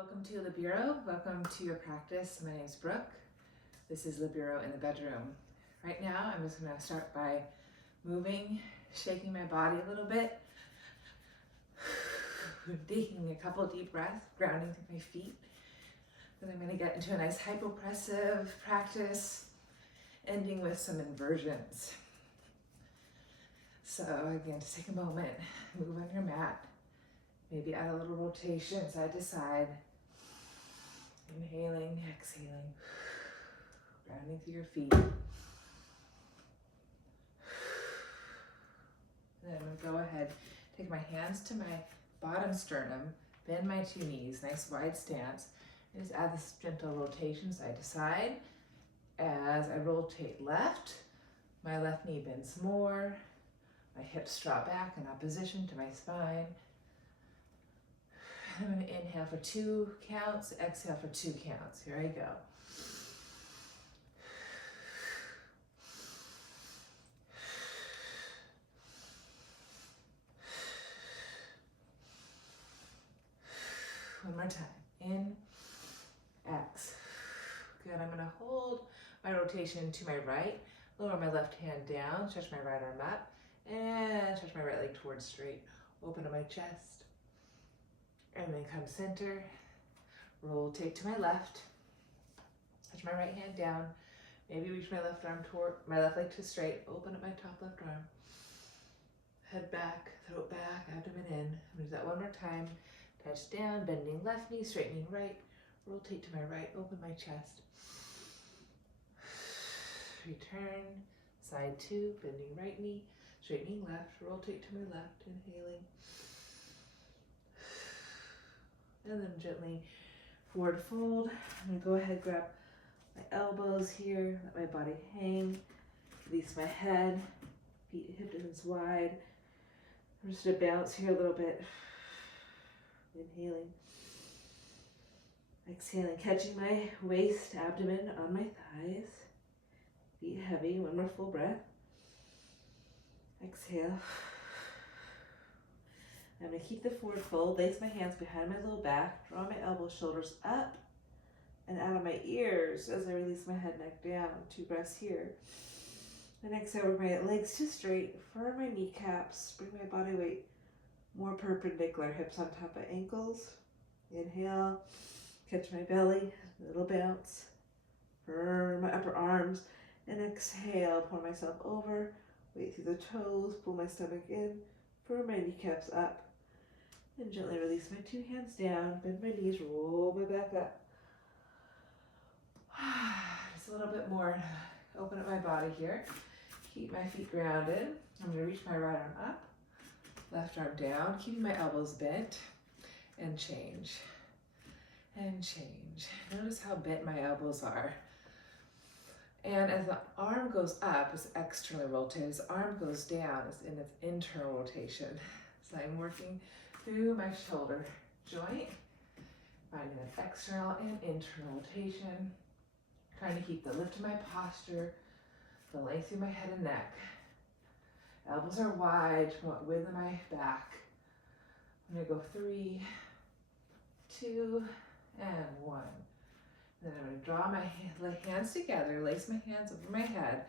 Welcome to Libero. Welcome to your practice. My name is Brooke. This is Libero in the bedroom. Right now, I'm just going to start by moving, shaking my body a little bit, taking a couple deep breaths, grounding through my feet. Then I'm going to get into a nice hypopressive practice, ending with some inversions. So again, just take a moment, move on your mat. Maybe add a little rotation side to side. Inhaling, exhaling, grounding through your feet. Then I'm going to go ahead, take my hands to my bottom sternum, bend my two knees, nice wide stance, and just add this gentle rotation side to side. As I rotate left, my left knee bends more, my hips drop back in opposition to my spine. I'm going to inhale for 2 counts, exhale for 2 counts. Here I go. One more time. In, X. Good. I'm going to hold my rotation to my right, lower my left hand down, stretch my right arm up, and stretch my right leg towards straight. Open to my chest. And then come center, rotate to my left, touch my right hand down, maybe reach my left arm toward my left leg to straight, open up my top left arm, head back, throat back, abdomen in. I'm gonna do that one more time. Touch down, bending left knee, straightening right, rotate to my right, open my chest. Return, side 2, bending right knee, straightening left, rotate to my left, inhaling. And then gently forward fold. I'm going to go ahead, grab my elbows here, let my body hang, release my head, feet hip distance wide. I'm just going to bounce here a little bit. Inhaling. Exhaling, catching my waist, abdomen on my thighs. Feet heavy, one more full breath. Exhale. I'm going to keep the forward fold, lace my hands behind my low back, draw my elbows, shoulders up and out of my ears as I release my head, neck down. 2 breaths here. And exhale, bring my legs to straight, firm my kneecaps, bring my body weight more perpendicular, hips on top of ankles. Inhale, catch my belly, little bounce, firm my upper arms, and exhale, pour myself over, weight through the toes, pull my stomach in, firm my kneecaps up. And gently release my 2 hands down, bend my knees, roll my back up. Just a little bit more. Open up my body here. Keep my feet grounded. I'm going to reach my right arm up, left arm down, keeping my elbows bent, and change. And change. Notice how bent my elbows are. And as the arm goes up, it's externally rotated. As the arm goes down, it's in its internal rotation. So I'm working through my shoulder joint, finding an external and internal rotation, trying to keep the lift of my posture, the length through my head and neck. Elbows are wide, width of my back. I'm going to go 3, 2, and 1. Then I'm going to draw my hands together, lace my hands over my head,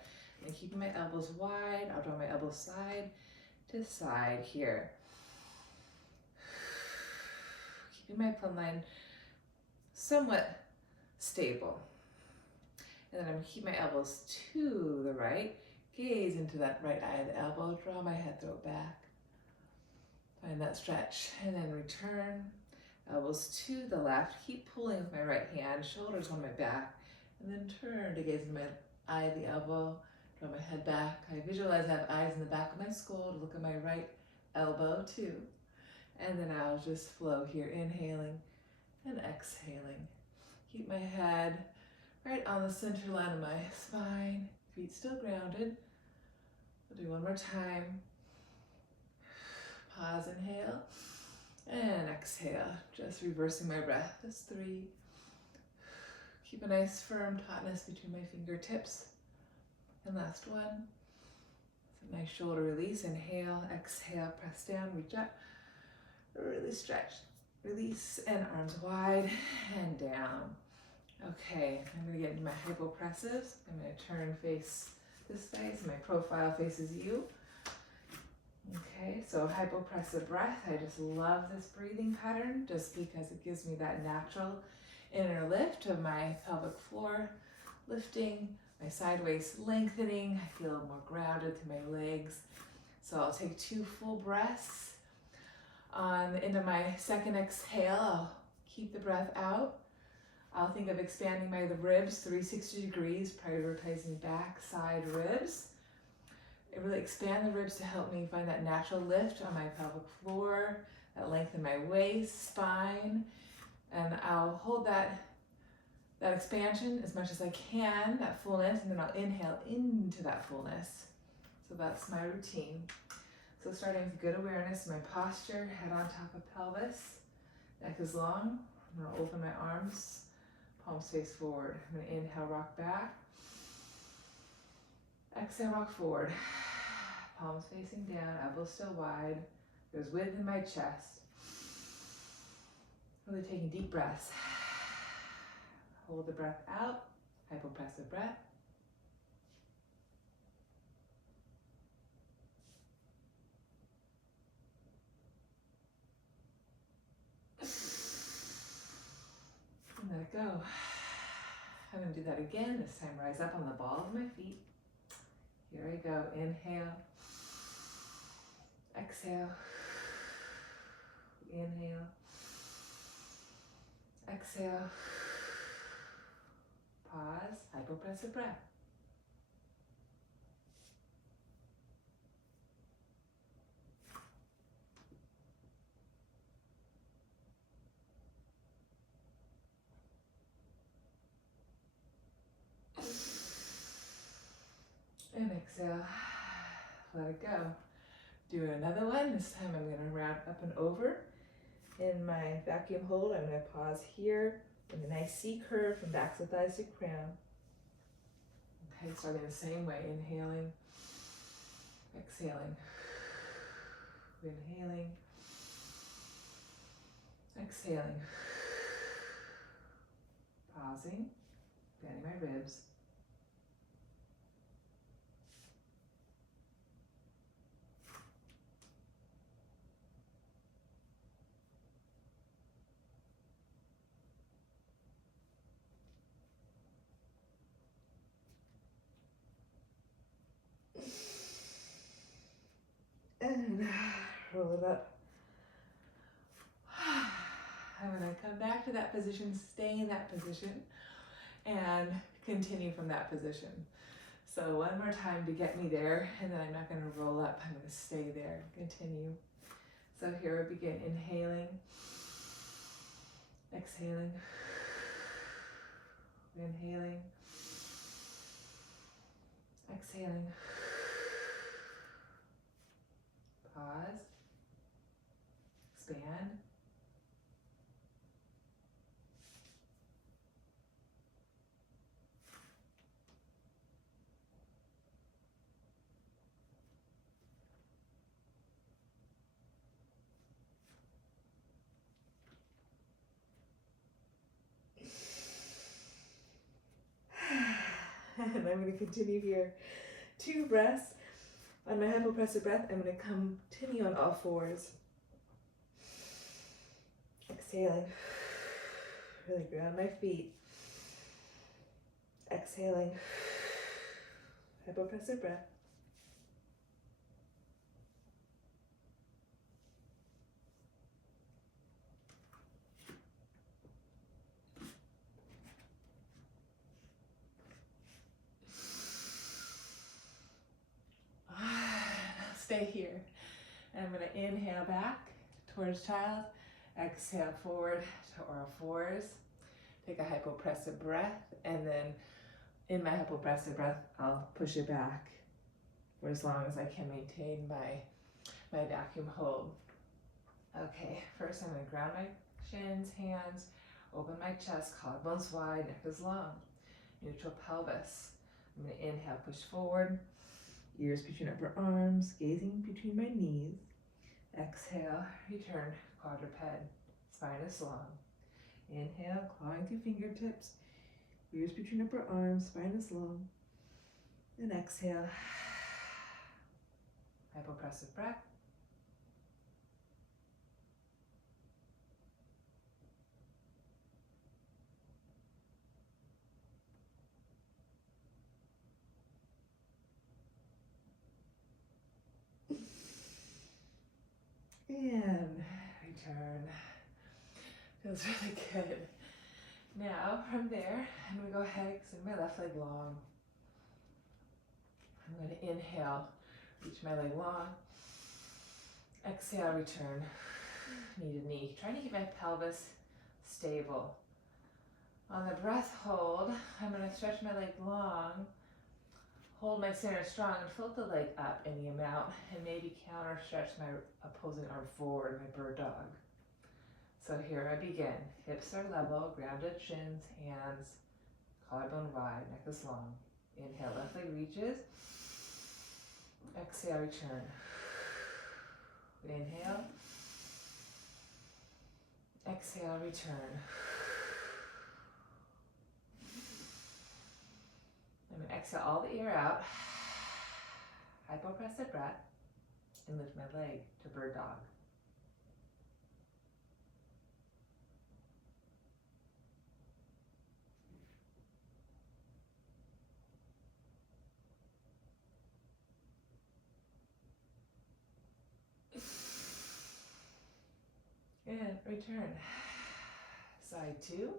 and keeping my elbows wide. I'll draw my elbows side to side here. Keeping my plumb line somewhat stable. And then I'm going to keep my elbows to the right, gaze into that right eye of the elbow, draw my head, throat back. Find that stretch, and then return. Elbows to the left, keep pulling with my right hand, shoulders on my back, and then turn to gaze in my eye of the elbow, draw my head back. I visualize I have eyes in the back of my skull to look at my right elbow too. And then I'll just flow here, inhaling and exhaling. Keep my head right on the center line of my spine, feet still grounded. We'll do one more time. Pause, inhale. And exhale, just reversing my breath. That's 3. Keep a nice firm tautness between my fingertips. And last one. It's a nice shoulder release. Inhale, exhale, press down, reach up. Really stretch Release and arms wide and down. Okay, I'm gonna get into my hypopressives. I'm gonna turn face this way so my profile faces you. Okay, so hypopressive breath. I just love this breathing pattern just because it gives me that natural inner lift of my pelvic floor lifting, my side waist lengthening. I feel more grounded through my legs. So I'll take 2 full breaths. On the end of my second exhale, I'll keep the breath out. I'll think of expanding my ribs 360 degrees, prioritizing back, side ribs. It really expand the ribs to help me find that natural lift on my pelvic floor, that lengthen my waist, spine, and I'll hold that expansion as much as I can, that fullness, and then I'll inhale into that fullness. So that's my routine. So starting with good awareness, my posture, head on top of pelvis, neck is long. I'm gonna open my arms, palms face forward. I'm gonna inhale, rock back. Exhale, rock forward. Palms facing down, elbows still wide. There's width in my chest. Really taking deep breaths. Hold the breath out, hypopressive breath. And let it go. I'm gonna do that again. This time rise up on the balls of my feet. Here I go. Inhale. Exhale. Inhale. Exhale. Pause. Hypopressive breath. And exhale. Let it go. Do another one. This time I'm going to round up and over. In my vacuum hold, I'm going to pause here in a nice C curve from backs of thighs to crown. Okay, starting the same way. Inhaling, exhaling, inhaling, exhaling, pausing, bending my ribs. And roll it up. I'm going to come back to that position, stay in that position, and continue from that position. So one more time to get me there, and then I'm not going to roll up. I'm going to stay there, continue. So here we begin, inhaling, exhaling, inhaling, exhaling. Pause, expand, and I'm going to continue here. 2 breaths. On my hypopressive breath, I'm going to continue on all fours. Exhaling. Really ground my feet. Exhaling. Hypopressive breath. Stay here. And I'm going to inhale back towards child. Exhale forward to all fours. Take a hypopressive breath, and then in my hypopressive breath, I'll push it back for as long as I can maintain my vacuum hold. Okay, first I'm going to ground my shins, hands, open my chest, collarbones wide, neck is long. Neutral pelvis. I'm going to inhale, push forward. Ears between upper arms, gazing between my knees. Exhale, return, quadruped, spine is long. Inhale, clawing through fingertips, ears between upper arms, spine is long. And exhale, hypopressive breath. And return. Feels really good. Now, from there, I'm going to go ahead and extend my left leg long. I'm going to inhale, reach my leg long. Exhale, return, knee to knee. Trying to keep my pelvis stable. On the breath hold, I'm going to stretch my leg long, hold my center strong, and float the leg up any amount, and maybe counter stretch my opposing arm forward, my bird dog. So here I begin. Hips are level, grounded shins, hands, collarbone wide, neck is long. Inhale, left leg reaches. Exhale, return. Inhale. Exhale, return. I'm going to exhale all the air out. Hypopressive breath. And lift my leg to bird dog. And return. Side two.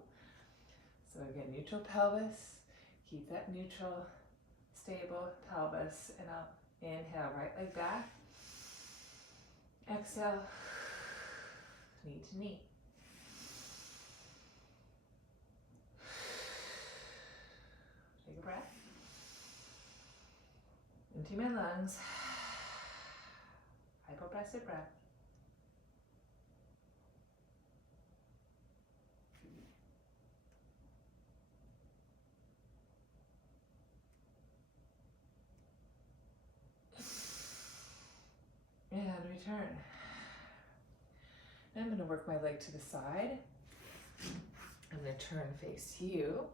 So again, neutral pelvis. Keep that neutral, stable pelvis. And I'll inhale, right leg back. Exhale, knee to knee. Take a breath. Empty my lungs. Hypopressive breath. And return. Now I'm going to work my leg to the side. I'm going to turn face you.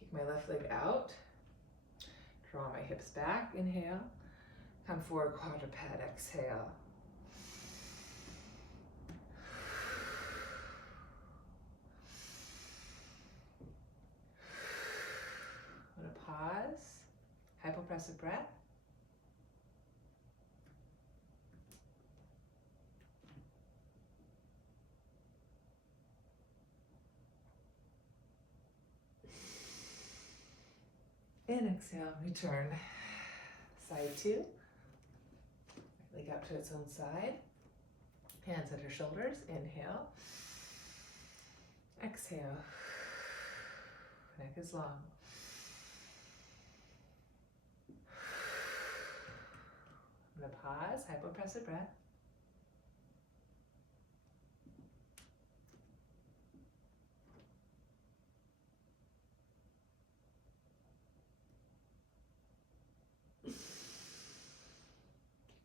Kick my left leg out. Draw my hips back. Inhale. Come forward, quadruped. Exhale. I'm going to pause. Hypopressive breath. And exhale, return. Side two. Leg up to its own side. Hands under shoulders. Inhale. Exhale. Neck is long. I'm going to pause. Hypopressive breath.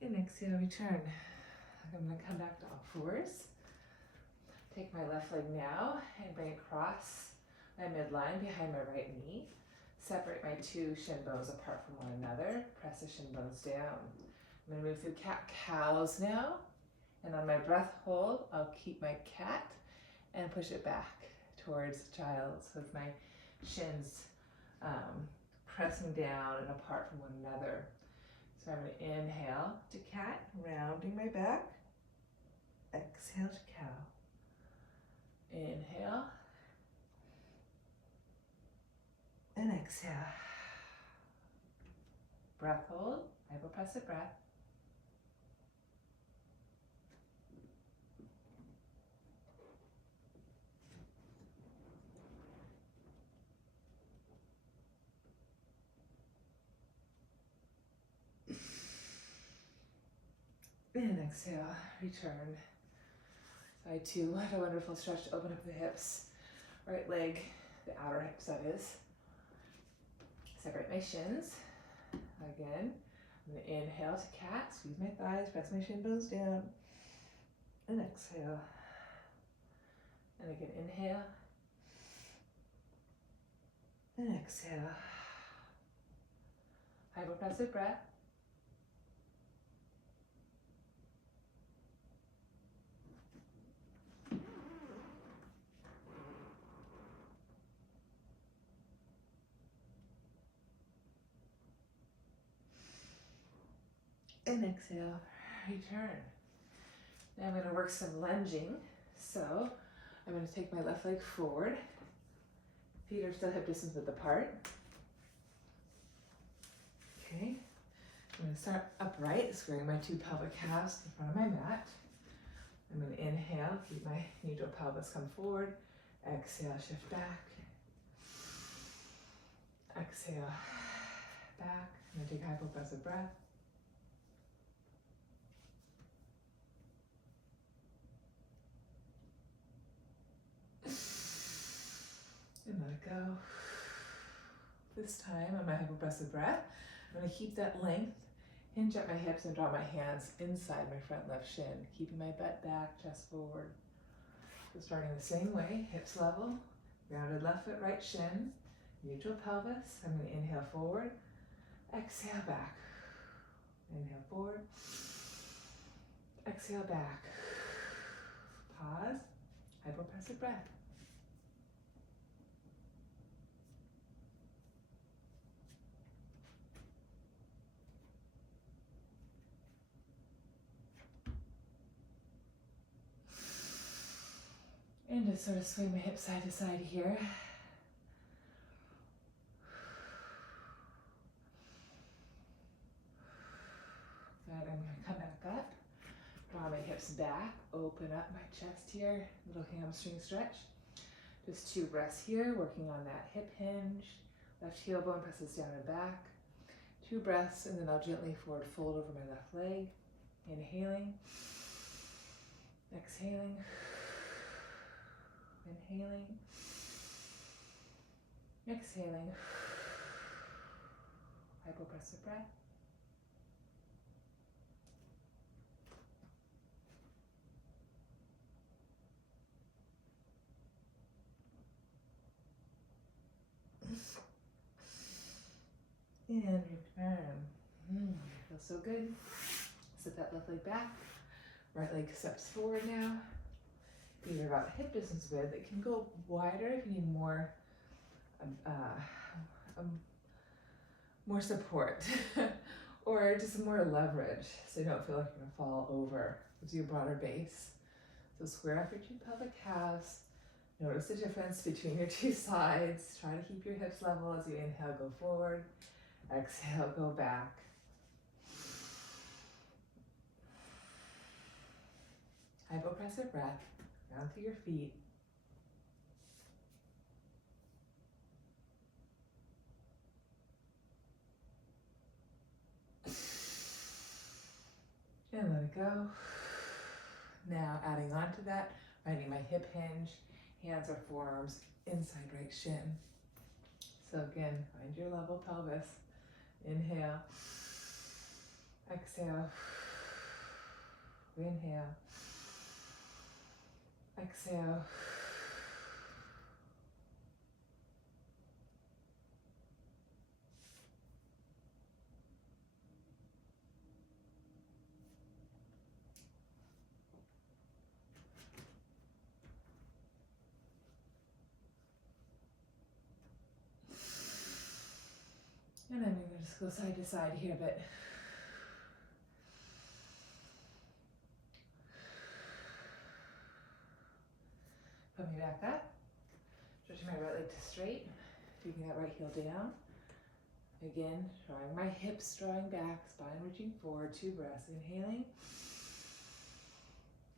And exhale, return. I'm going to come back to all fours. Take my left leg now and bring it across my midline behind my right knee. Separate my two shin bones apart from one another. Press the shin bones down. I'm going to move through cat-cows now. And on my breath hold, I'll keep my cat and push it back towards child's with my shins pressing down and apart from one another. So I'm going to inhale to cat, rounding my back. Exhale to cow. Inhale. And exhale. Breath hold, hypopressive breath. And exhale, return. Side two, what a wonderful stretch to open up the hips. Right leg, the outer hips that is. Separate my shins. Again, I'm going to inhale to cat, squeeze my thighs, press my shin bones down. And exhale. And again, inhale. And exhale. Hypopressive breath. And exhale, return. Now I'm going to work some lunging. So I'm going to take my left leg forward. Feet are still hip distance width apart. Okay. I'm going to start upright, squaring my two pelvic calves in front of my mat. I'm going to inhale, keep my neutral pelvis come forward. Exhale, shift back. Exhale, back. I'm going to take a hypopressive breath. And let it go. This time on my hypopressive breath, I'm going to keep that length, hinge at my hips and draw my hands inside my front left shin, keeping my butt back, chest forward. So starting the same way, hips level, rounded left foot, right shin, neutral pelvis. I'm going to inhale forward, exhale back. Inhale forward, exhale back. Pause, hypopressive breath. And just sort of swing my hips side to side here. Good, I'm going to come back up, draw my hips back, open up my chest here, little hamstring stretch. Just 2 breaths here, working on that hip hinge. Left heel bone presses down and back. 2 breaths, and then I'll gently forward fold over my left leg. Inhaling, exhaling. Inhaling, exhaling, hypopressive breath. And return. Feels so good. Sit that left leg back. Right leg steps forward now. Feet are about hip distance width. It can go wider if you need more more support or just more leverage so you don't feel like you're going to fall over. Gives you a broader base. So square up your 2 pelvic calves. Notice the difference between your 2 sides. Try to keep your hips level as you inhale, go forward. Exhale, go back. Hypopressive breath. Down through your feet. And let it go. Now adding on to that, finding my hip hinge, hands or forearms inside right shin. So again, find your level pelvis. Inhale. Exhale. Inhale. Exhale. And I'm going to just go side to side here a bit. Coming back up, stretching my right leg to straight, taking that right heel down. Again, drawing my hips, drawing back, spine reaching forward, 2 breaths. Inhaling,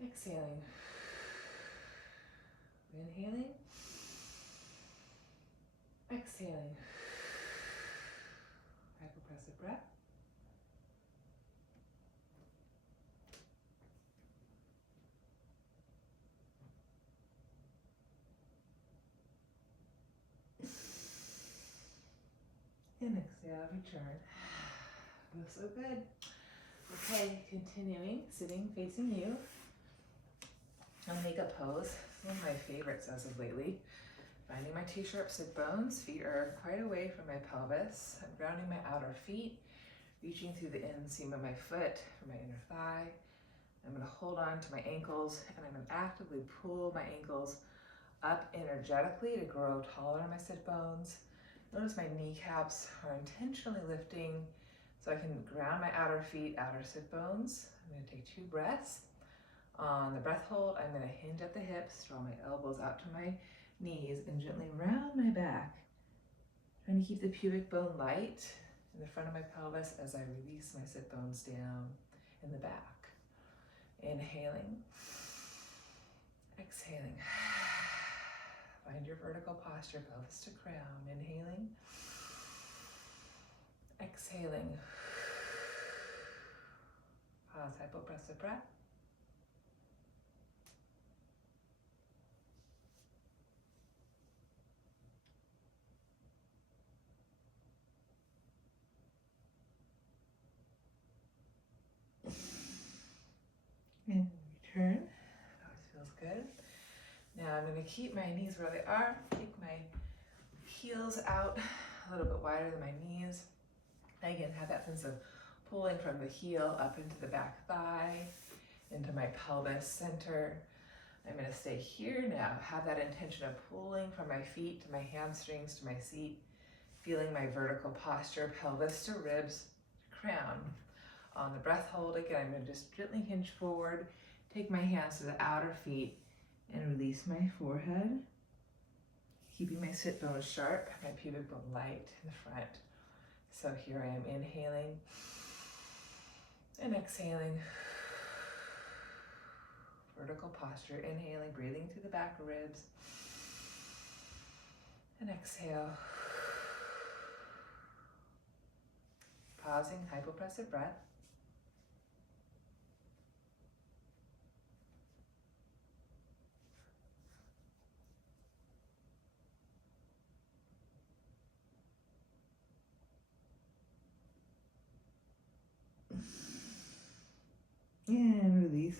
exhaling, inhaling, exhaling. Hypopressive breath. And exhale, return. Feels so good. Okay, continuing, sitting, facing you. I'll make a pose. One of my favorites as of lately. Finding my T-sharp sit bones. Feet are quite away from my pelvis. I'm grounding my outer feet, reaching through the inseam of my foot for my inner thigh. I'm going to hold on to my ankles, and I'm going to actively pull my ankles up energetically to grow taller on my sit bones. Notice my kneecaps are intentionally lifting so I can ground my outer feet, outer sit bones. I'm going to take 2 breaths. On the breath hold, I'm going to hinge at the hips, draw my elbows out to my knees, and gently round my back. Trying to keep the pubic bone light in the front of my pelvis as I release my sit bones down in the back. Inhaling, exhaling. Find your vertical posture, pelvis to crown. Inhaling, exhaling. Pause, hypopressive breath. And return. Always feels good. Now I'm going to keep my knees where they are. Take my heels out a little bit wider than my knees. Again, have that sense of pulling from the heel up into the back thigh, into my pelvis center. I'm going to stay here now. Have that intention of pulling from my feet to my hamstrings to my seat, feeling my vertical posture, pelvis to ribs, to crown. On the breath hold, again, I'm going to just gently hinge forward, take my hands to the outer feet, and release my forehead, keeping my sit bones sharp, my pubic bone light in the front. So here I am inhaling and exhaling. Vertical posture, inhaling, breathing through the back ribs, and exhale. Pausing, hypopressive breath. And release.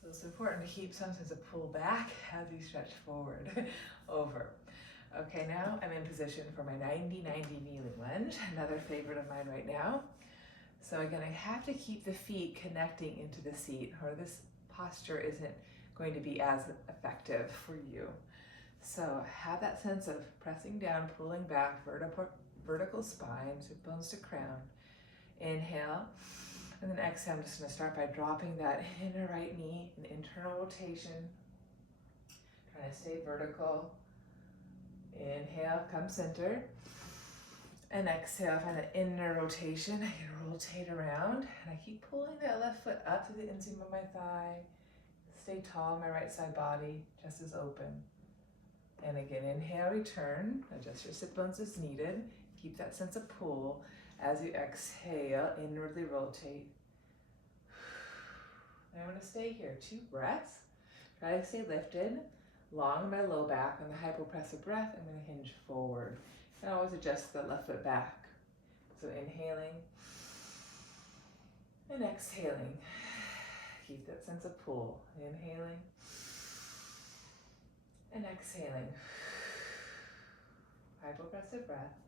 So it's important to keep some sense of pull back as you stretch forward, over. Okay, now I'm in position for my 90-90 kneeling lunge, another favorite of mine right now. So again, I have to keep the feet connecting into the seat, or this posture isn't going to be as effective for you. So have that sense of pressing down, pulling back, vertical spine, sit bones to crown. Inhale. And then exhale, I'm just going to start by dropping that inner right knee, an internal rotation. Trying to stay vertical. Inhale, come center. And exhale, find that inner rotation. I can rotate around. And I keep pulling that left foot up to the inseam of my thigh. Stay tall, my right side body just as open. And again, inhale, return. Adjust your sit bones as needed. Keep that sense of pull. As you exhale, inwardly rotate. And I'm going to stay here, 2 breaths. Try to stay lifted. Long my low back on the hypopressive breath. I'm going to hinge forward. And always adjust the left foot back. So inhaling and exhaling. Keep that sense of pull. Inhaling and exhaling. Hypopressive breath.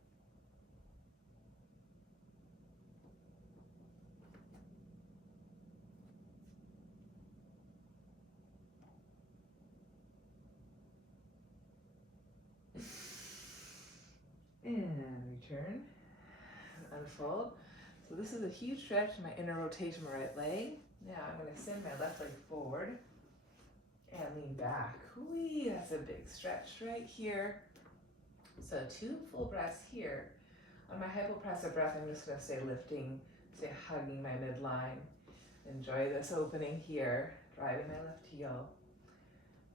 And return, unfold. So this is a huge stretch in my inner rotation of my right leg. Now I'm going to send my left leg forward and lean back. Whee, that's a big stretch right here. So 2 full breaths here. On my hypopressive breath, I'm just going to stay lifting, stay hugging my midline. Enjoy this opening here, driving my left heel.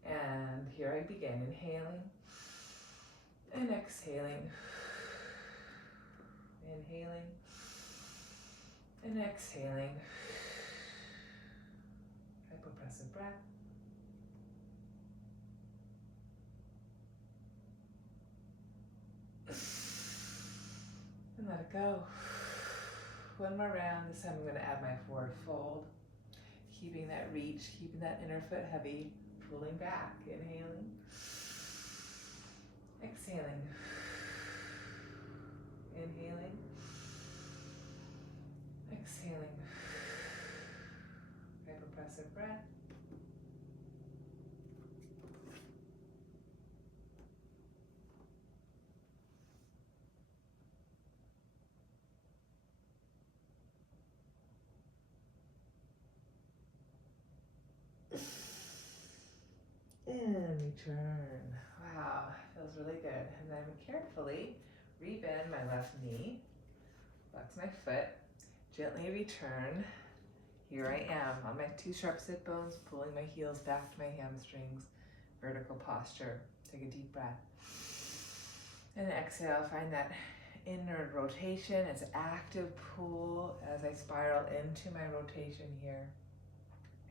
And here I begin, inhaling and exhaling. Inhaling and exhaling. Hypopressive breath. And let it go. One more round. This time I'm going to add my forward fold. keeping that reach, keeping that inner foot heavy, pulling back, inhaling, exhaling, inhaling, exhaling, hypopressive breath. And return. Wow, feels really good. And then carefully rebend my left knee, flex my foot, gently return. Here I am on my 2 sharp sit bones, pulling my heels back to my hamstrings, vertical posture. Take a deep breath. And exhale, find that inward rotation. It's active pull as I spiral into my rotation here.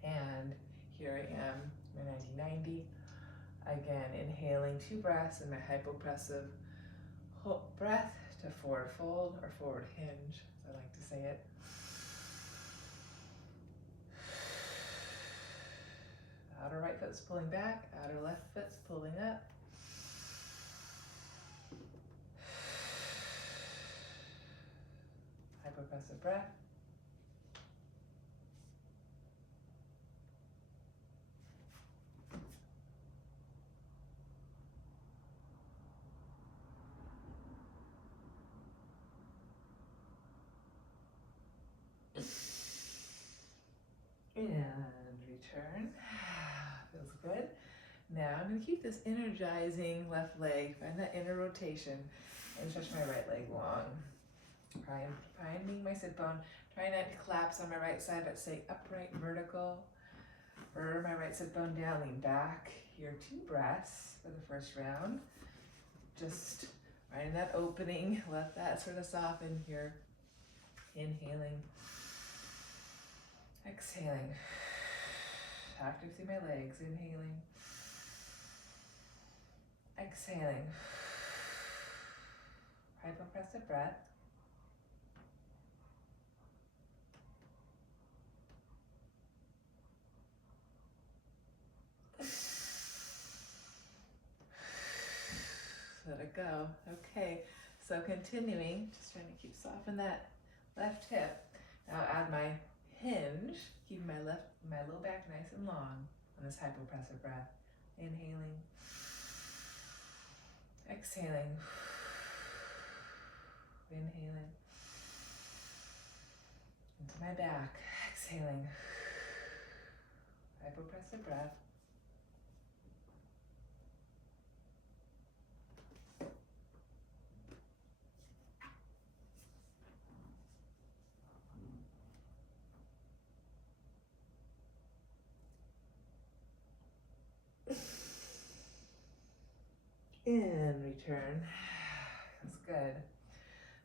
And here I am, my 90-90. Again, inhaling 2 breaths in my hypopressive breath to forward fold or forward hinge, as I like to say it. Outer right foot's pulling back, outer left foot's pulling up. Hypopressive breath. And return. Feels good. Now I'm going to keep this energizing left leg, find that inner rotation, and stretch my right leg long. Finding my sit bone. Try not to collapse on my right side, but stay upright, vertical. Or my right sit bone down, lean back. Here, 2 breaths for the first round. Just finding that opening, let that sort of soften here. Inhaling. Exhaling. Active through my legs. Inhaling. Exhaling. Hypopressive breath. Let it go. Okay, so continuing, just trying to keep soften that left hip. Now add my hinge, keeping my low back nice and long on this hypopressive breath. Inhaling, exhaling, inhaling, into my back, exhaling, hypopressive breath. And return. That's good.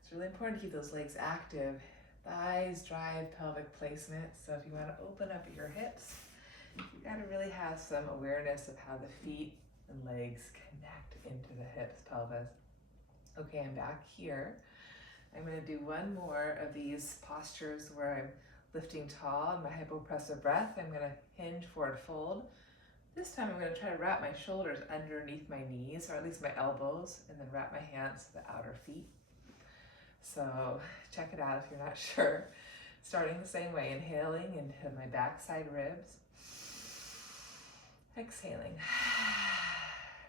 It's really important to keep those legs active. Thighs drive pelvic placement, so if you want to open up your hips, you got to really have some awareness of how the feet and legs connect into the hips, pelvis. Okay, I'm back here. I'm going to do one more of these postures where I'm lifting tall in my hypopressive breath. I'm going to hinge, forward fold. This time I'm going to try to wrap my shoulders underneath my knees, or at least my elbows, and then wrap my hands to the outer feet. So check it out if you're not sure. Starting the same way, inhaling into my backside ribs. Exhaling,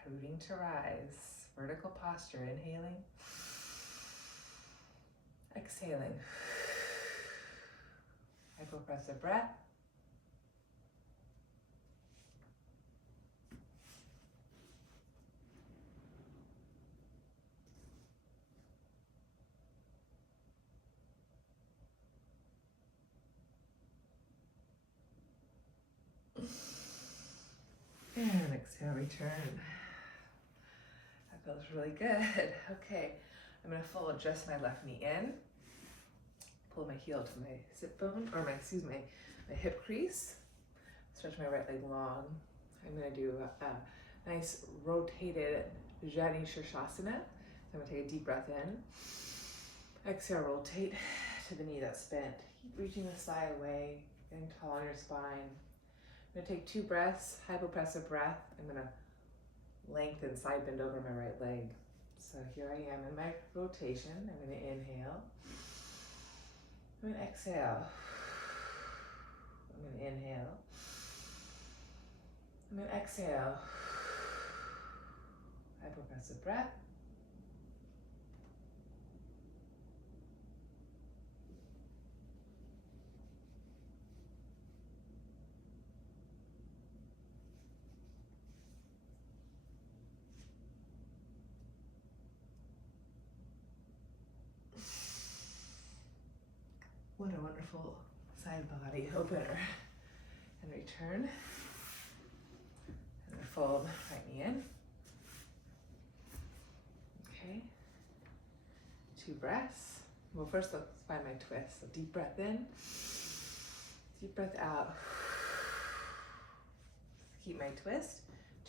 rooting to rise, vertical posture, inhaling. Exhaling, hypopressive breath. And exhale, return. That feels really good. Okay, I'm going to fold just my left knee in. Pull my heel to my sit bone, or my hip crease. Stretch my right leg long. I'm going to do a nice rotated Jani Shirshasana. So I'm going to take a deep breath in. Exhale, rotate to the knee that's bent. Keep reaching the thigh away. getting tall on your spine. I'm gonna take 2 breaths, hypopressive breath. I'm gonna lengthen, side bend over my right leg. So here I am in my rotation. I'm gonna inhale. I'm gonna exhale. I'm gonna inhale. I'm gonna exhale. Hypopressive breath. What a wonderful side body opener. And return. And fold right knee in. Okay. 2 breaths. Well, first let's find my twist. So deep breath in. Deep breath out. Keep my twist.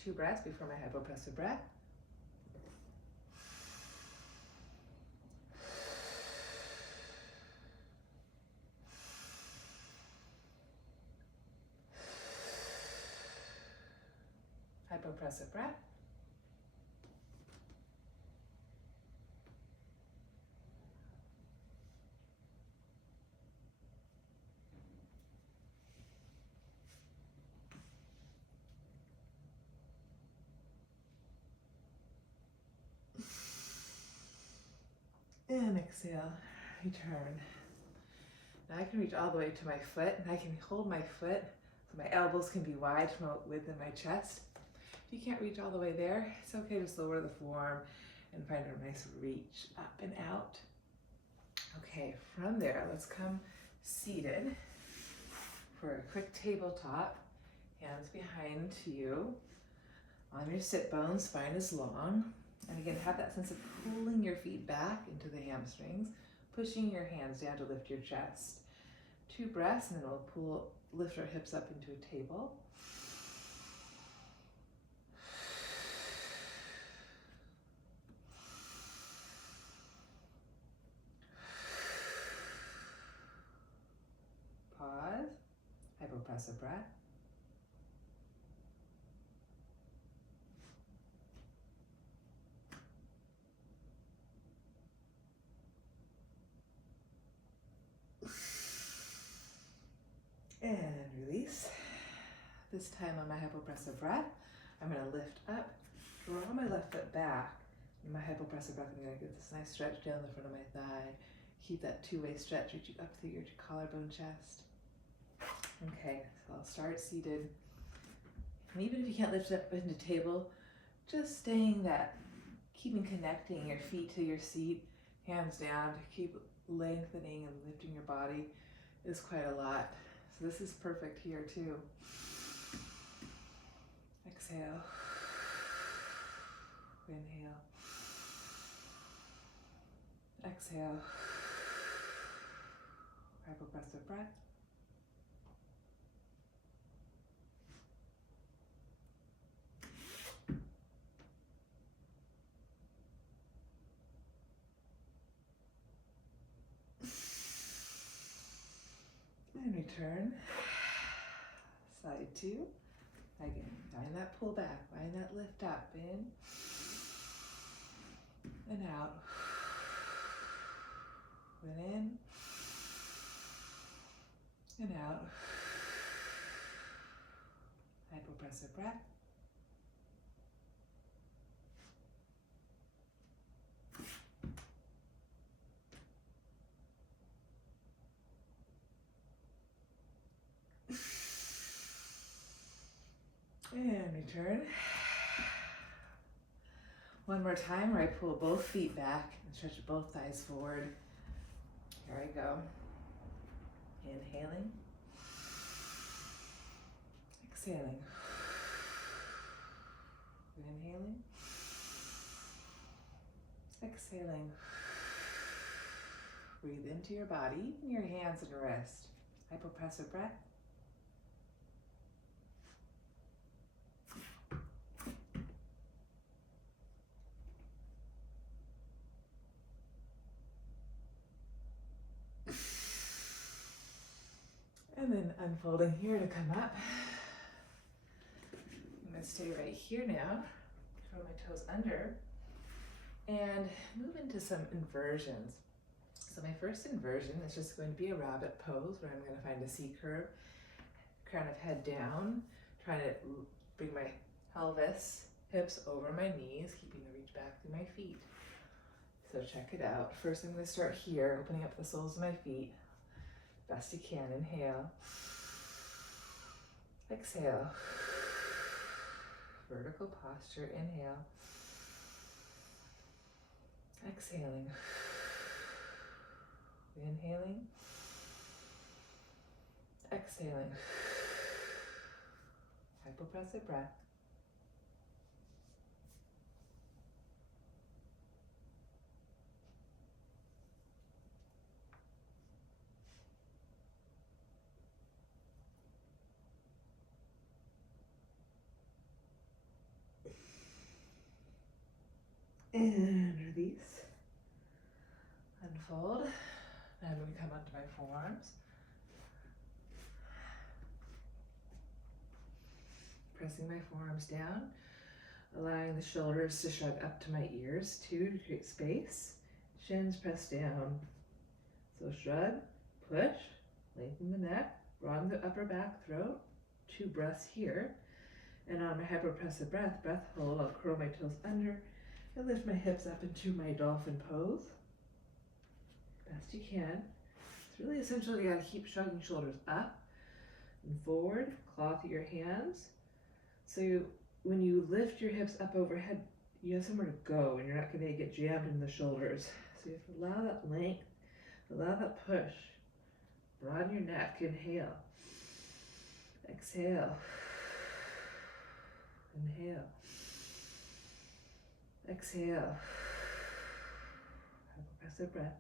2 breaths before my hypopressive breath. Hypopressive breath. And exhale, return. Now I can reach all the way to my foot, and I can hold my foot so my elbows can be wide to promote width in my chest. If you can't reach all the way there, it's okay to lower the forearm and find a nice reach up and out. Okay, from there, let's come seated for a quick tabletop. Hands behind you. On your sit bones, spine is long. And again, have that sense of pulling your feet back into the hamstrings, pushing your hands down to lift your chest. 2 breaths, and then we'll lift our hips up into a table. Pause. Hypopressive breath. And release. This time on my hypopressive breath, I'm going to lift up, draw my left foot back. In my hypopressive breath, I'm going to get this nice stretch down the front of my thigh. Keep that 2-way stretch reaching up through your collarbone chest. Okay, so I'll start seated. And even if you can't lift up into table, just staying that, connecting your feet to your seat, hands down, to keep lengthening and lifting your body is quite a lot. So this is perfect here too. Exhale. Inhale. Exhale. Hypopressive breath. And return. Side 2. Again, find that pull back, find that lift up, in and out. In and out. Hypopressive breath. And return. One more time where I pull both feet back and stretch both thighs forward. Here I go. Inhaling. Exhaling. Inhaling. Exhaling. Breathe into your body, even your hands and wrist. Hypopressive breath. And then unfolding here to come up. I'm going to stay right here now, curl my toes under, and move into some inversions. So my first inversion is just going to be a rabbit pose where I'm going to find a C curve, kind of head down, trying to bring my pelvis, hips over my knees, keeping the reach back through my feet. So check it out. First I'm going to start here, opening up the soles of my feet. Best you can. Inhale. Exhale. Vertical posture. Inhale. Exhaling. Inhaling. Exhaling. Hypopressive breath. And release. Unfold. Now I'm going to come onto my forearms. Pressing my forearms down, allowing the shoulders to shrug up to my ears. 2, to create space. Shins press down. So shrug, push, lengthen the neck, broaden the upper back, throat. 2 breaths here. And on my hypopressive breath hold, I'll curl my toes under and lift my hips up into my dolphin pose. Best you can. It's really essential, you gotta keep shrugging shoulders up and forward, claw through your hands. So when you lift your hips up overhead, you have somewhere to go and you're not gonna get jammed in the shoulders. So you have to allow that length, allow that push. Broaden your neck, inhale. Exhale. Inhale. Exhale. Hypopressive breath.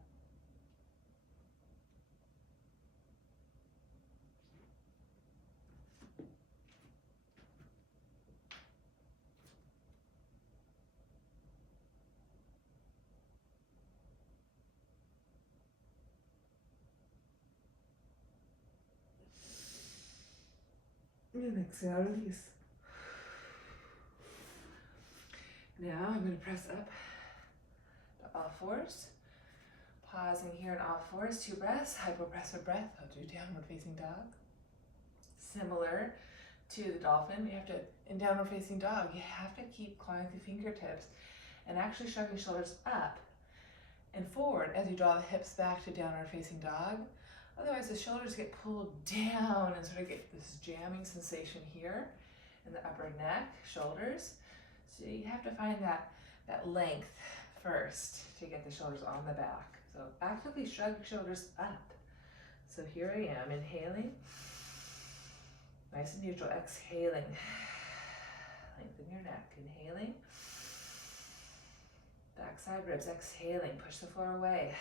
And exhale, release. Now I'm going to press up to all fours. Pausing here in all fours, 2 breaths, hypopressive breath. I'll do downward facing dog. Similar to the dolphin, in downward facing dog, you have to keep clawing through fingertips and actually shrugging shoulders up and forward as you draw the hips back to downward facing dog. Otherwise the shoulders get pulled down and sort of get this jamming sensation here in the upper neck, shoulders. So you have to find that length first to get the shoulders on the back. So actively shrug shoulders up. So here I am, inhaling, nice and neutral, exhaling. Lengthen your neck, inhaling. Backside ribs, exhaling, push the floor away.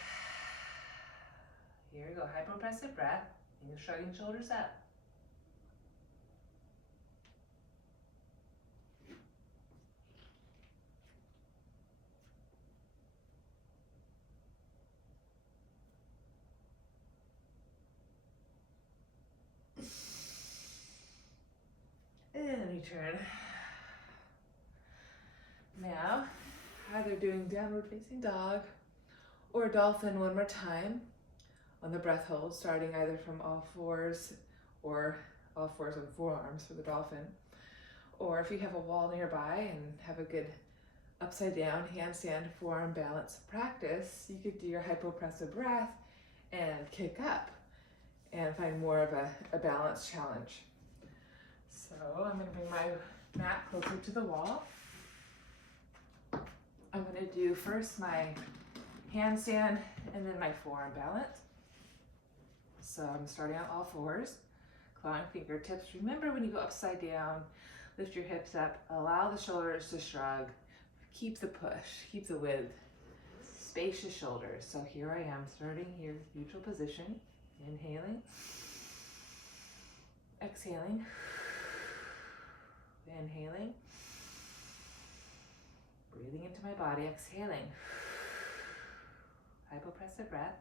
Here we go, hypopressive breath, and you're shrugging shoulders up. And return. Now, either doing downward facing dog or dolphin one more time on the breath hold, starting either from all fours or all fours and forearms for the dolphin. Or if you have a wall nearby and have a good upside down handstand forearm balance practice, you could do your hypopressive breath and kick up and find more of a balance challenge. So I'm going to bring my mat closer to the wall. I'm going to do first my handstand and then my forearm balance. So I'm starting on all fours, clawing fingertips. Remember when you go upside down, lift your hips up, allow the shoulders to shrug, keep the push, keep the width, spacious shoulders. So here I am, starting here, neutral position, inhaling, exhaling, inhaling, breathing into my body, exhaling, hypopressive breath.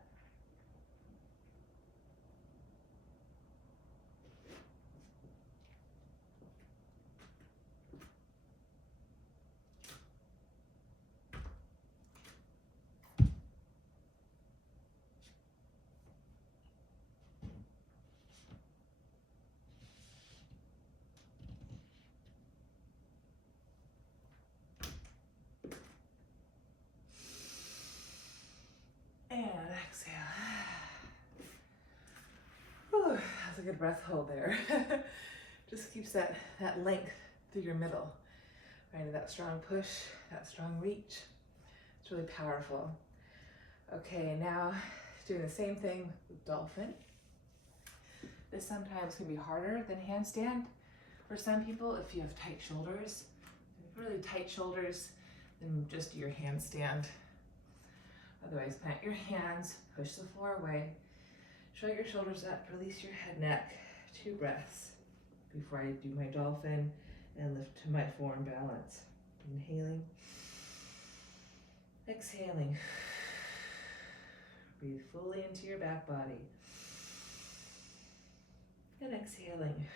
That's a good breath hold there. Just keeps that length through your middle. Right, that strong push, that strong reach. It's really powerful. Okay, now doing the same thing with dolphin. This sometimes can be harder than handstand for some people if you have tight shoulders. Really tight shoulders, then just do your handstand. Otherwise, plant your hands, push the floor away, show your shoulders up, release your head, neck. 2 breaths before I do my dolphin and lift to my form balance. Inhaling, exhaling. Breathe fully into your back body. And exhaling.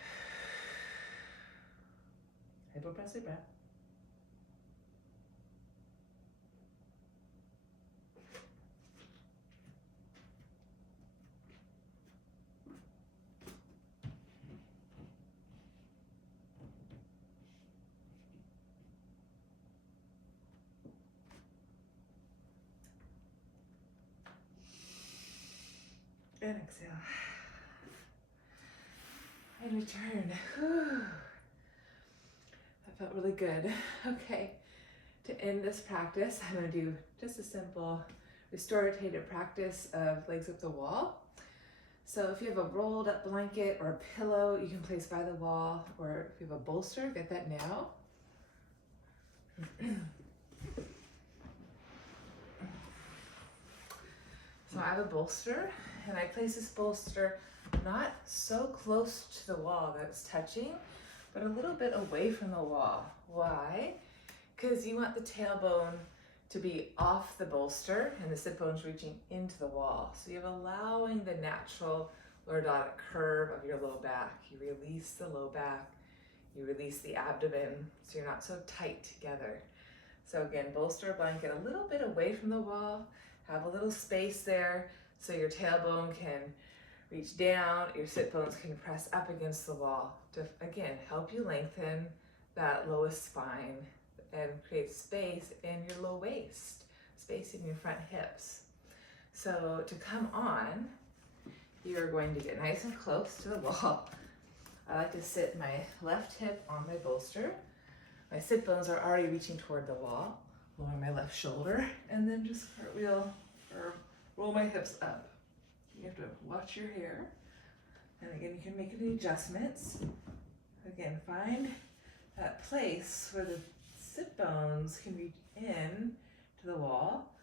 Hypopressive breath. And exhale. And return. Whew. That felt really good. Okay, to end this practice, I'm going to do just a simple restorative practice of legs up the wall. So if you have a rolled up blanket or a pillow you can place by the wall, or if you have a bolster, get that now. So I have a bolster, and I place this bolster not so close to the wall that it's touching, but a little bit away from the wall. Why? Because you want the tailbone to be off the bolster and the sit bone's reaching into the wall. So you're allowing the natural lordotic curve of your low back. You release the low back, you release the abdomen, so you're not so tight together. So again, bolster blanket a little bit away from the wall, have a little space there so your tailbone can reach down, your sit bones can press up against the wall to, again, help you lengthen that lowest spine and create space in your low waist, space in your front hips. So to come on, you're going to get nice and close to the wall. I like to sit my left hip on my bolster. My sit bones are already reaching toward the wall. Lower my left shoulder, and then just cartwheel or roll my hips up. You have to watch your hair. And again, you can make any adjustments. Again, find that place where the sit bones can reach in to the wall.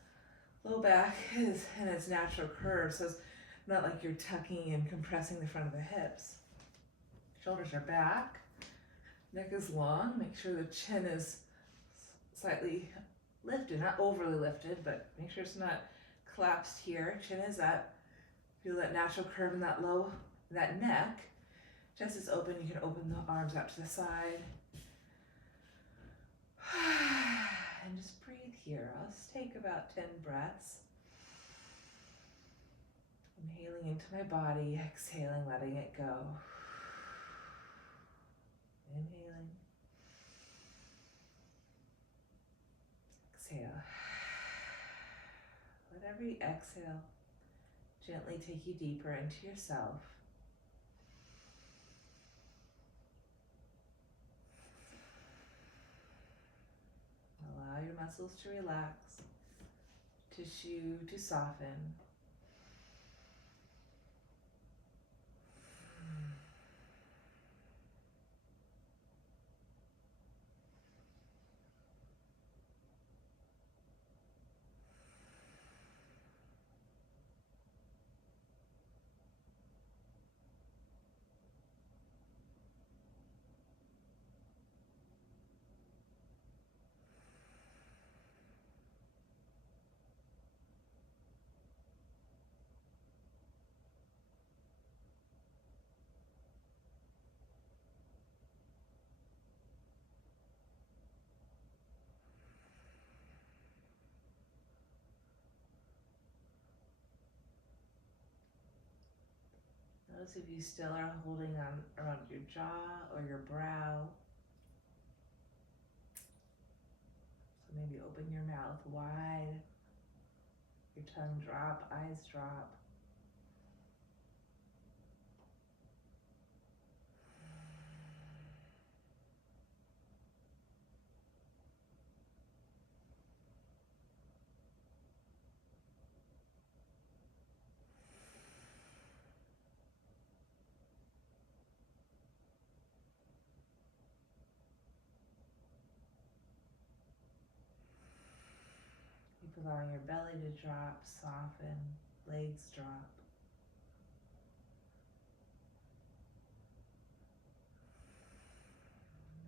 Low back is in its natural curve, so it's not like you're tucking and compressing the front of the hips. Shoulders are back, neck is long. Make sure the chin is slightly lifted, not overly lifted, but make sure it's not collapsed here. Chin is up. Feel that natural curve in that neck. Chest is open. You can open the arms out to the side. And just breathe here. Let's take about 10 breaths. Inhaling into my body, exhaling, letting it go. Inhaling. Exhale. Let every exhale gently take you deeper into yourself. Allow your muscles to relax, tissue to soften. Notice if you still are holding on around your jaw or your brow. So maybe open your mouth wide, your tongue drop, eyes drop. allowing your belly to drop, soften, legs drop.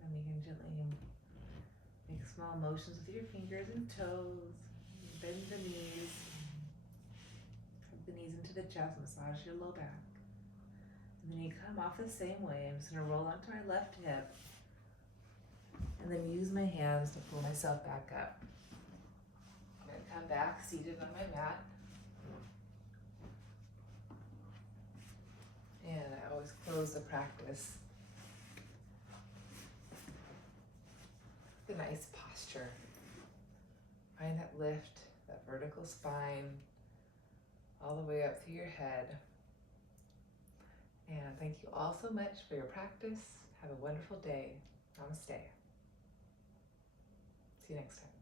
And you can gently make small motions with your fingers and toes. Bend the knees. Hug the knees into the chest, massage your low back. And then you come off the same way. I'm just going to roll onto my left hip. And then use my hands to pull myself back up. I'm going to come back seated on my mat. And I always close the practice with a nice posture. Find that lift, that vertical spine, all the way up through your head. And thank you all so much for your practice. Have a wonderful day. Namaste. See you next time.